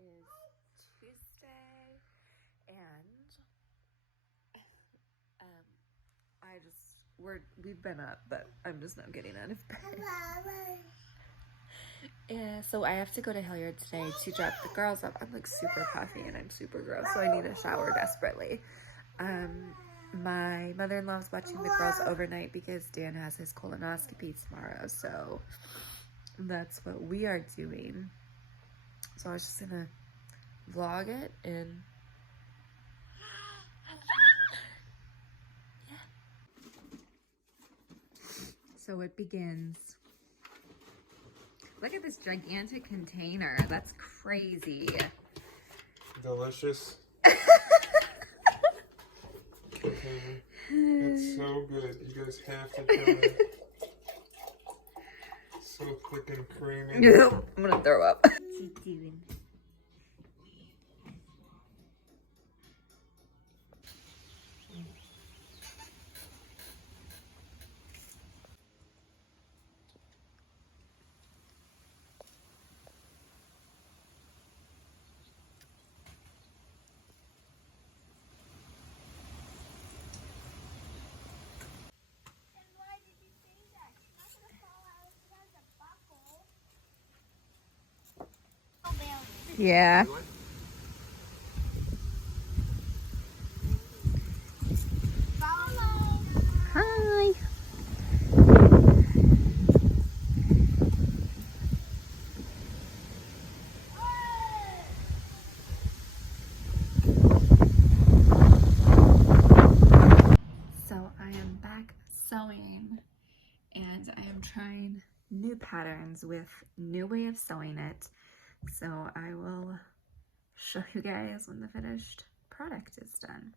is Tuesday, and we've been up, but I'm just not getting out of bed. Yeah, so I have to go to Hilliard today to drop the girls off. I'm like super puffy and I'm super gross, so I need a shower desperately. My mother-in-law's watching the girls overnight because Dan has his colonoscopy tomorrow, so that's what we are doing. So I was just gonna vlog it and yeah. So it begins. Look at this gigantic container. That's crazy. Delicious. Container. It's so good. You guys have to try it. So thick and creamy. I'm gonna throw up. What's he doing? Yeah. Hi. So I am back sewing, and I am trying new patterns with new way of sewing it. So I will show you guys when the finished product is done.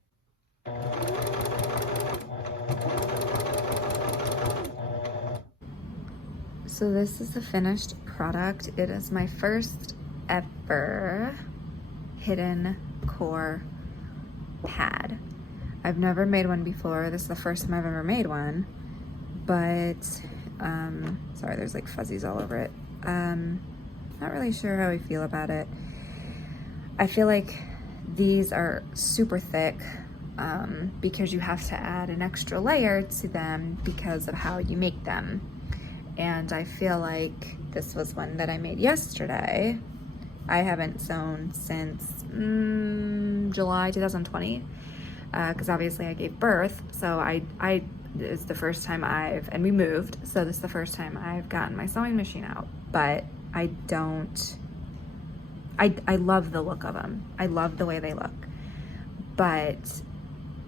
So this is the finished product. It is my first ever hidden core pad. I've never made one before. This is the first time I've ever made one, but sorry, there's like fuzzies all over it. Not really sure how I feel about it. I feel like these are super thick because you have to add an extra layer to them because of how you make them. And I feel like this was one that I made yesterday. I haven't sewn since July 2020 because obviously I gave birth. So it's the first time and we moved. So this is the first time I've gotten my sewing machine out, but I love the look of them. I love the way they look, but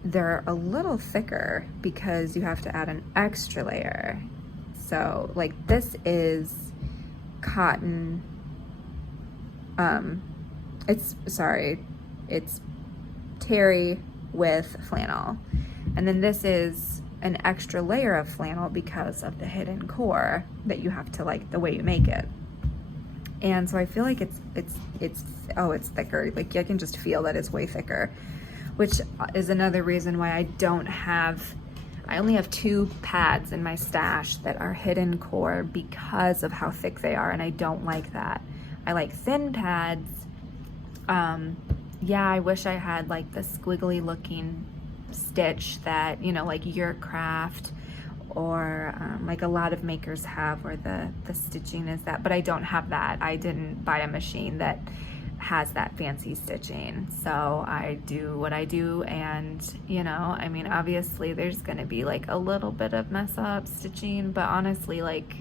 they're a little thicker because you have to add an extra layer. So like this is cotton, it's terry with flannel. And then this is an extra layer of flannel because of the hidden core that you have to like the way you make it. And so I feel like it's thicker. Like I can just feel that it's way thicker, which is another reason why I only have 2 pads in my stash that are hidden core because of how thick they are, and I don't like that. I like thin pads. Yeah, I wish I had like the squiggly looking stitch that, you know, like your craft or like a lot of makers have, where the stitching is that, but I don't have that. I didn't buy a machine that has that fancy stitching, so I do what I do. And you know, I mean, obviously there's gonna be like a little bit of mess up stitching, but honestly, like,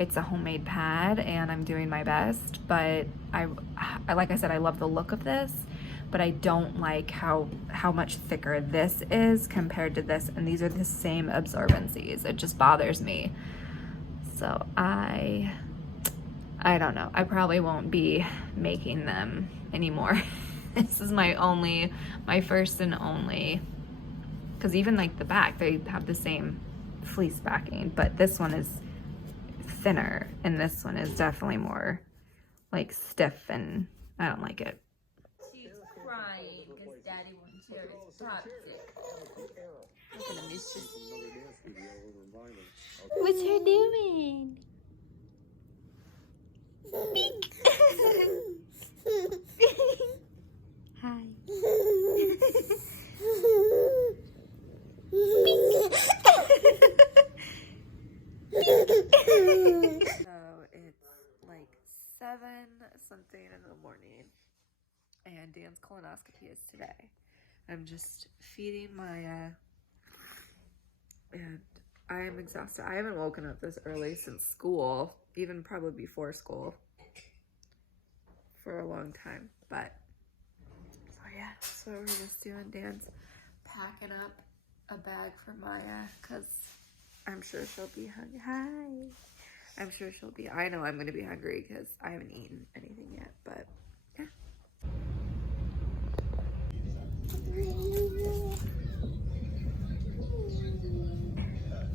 it's a homemade pad and I'm doing my best. But I like I said, I love the look of this, but I don't like how much thicker this is compared to this, and these are the same absorbencies. It just bothers me. So I don't know. I probably won't be making them anymore. This is my first and only, because even like the back, they have the same fleece backing, but this one is thinner and this one is definitely more like stiff, and I don't like it. She's crying because Daddy won't share his chopstick. Look at him, he's just... What's her doing? 7 something in the morning, and Dan's colonoscopy is today. I'm just feeding Maya, and I am exhausted. I haven't woken up this early since school, even probably before school, for a long time. But so yeah, so we're just doing. Dan's packing up a bag for Maya because I'm sure she'll be hungry. Hi. I'm sure she'll be. I know I'm going to be hungry because I haven't eaten anything yet, but yeah.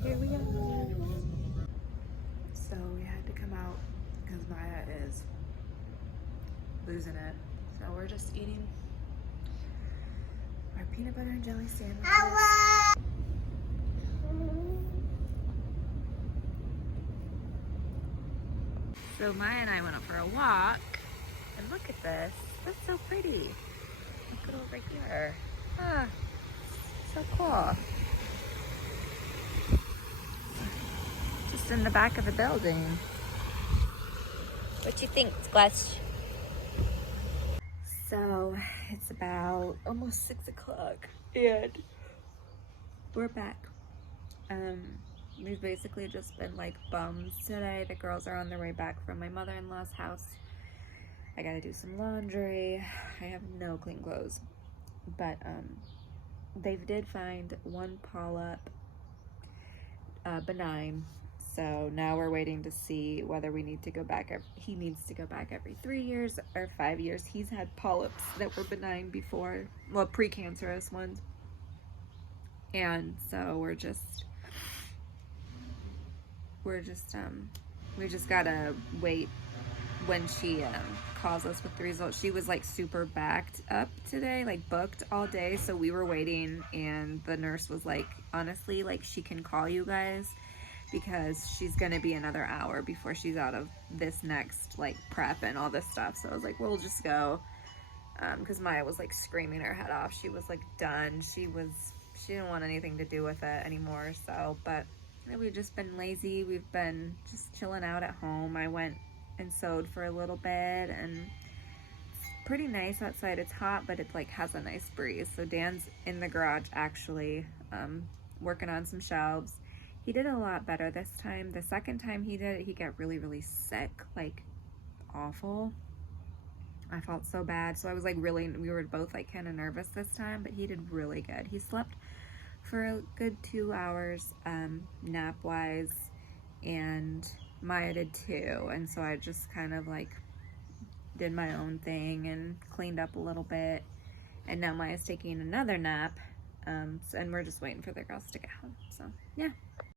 Here we are. So we had to come out because Maya is losing it. So we're just eating our peanut butter and jelly sandwiches. So Maya and I went up for a walk, and look at this. That's so pretty. Look at over here. Ah, so cool. Just in the back of the building. What you think, Squash? So it's about almost 6 o'clock, and we're back. We've basically just been like bums today. The girls are on their way back from my mother-in-law's house. I gotta do some laundry. I have no clean clothes, but they did find one polyp, benign. So now we're waiting to see whether we need to go back. He needs to go back every 3 years or 5 years. He's had polyps that were benign before, well, precancerous ones. And so we just gotta wait when she calls us with the results. She was like super backed up today, like booked all day. So we were waiting, and the nurse was like, honestly, like, she can call you guys because she's gonna be another hour before she's out of this next like prep and all this stuff. So I was like, we'll just go, because Maya was like screaming her head off. She was like done. She didn't want anything to do with it anymore. So, but we've just been lazy. We've been just chilling out at home. I went and sewed for a little bit, and it's pretty nice outside. It's hot, but it like has a nice breeze. So Dan's in the garage actually, working on some shelves. He did a lot better this time. The second time he did it, he got really, really sick, like awful. I felt so bad. So I was like we were both like kind of nervous this time, but he did really good. He slept for a good 2 hours, nap wise, and Maya did too. And so I just kind of like did my own thing and cleaned up a little bit. And now Maya's taking another nap, and we're just waiting for the girls to get home. So yeah.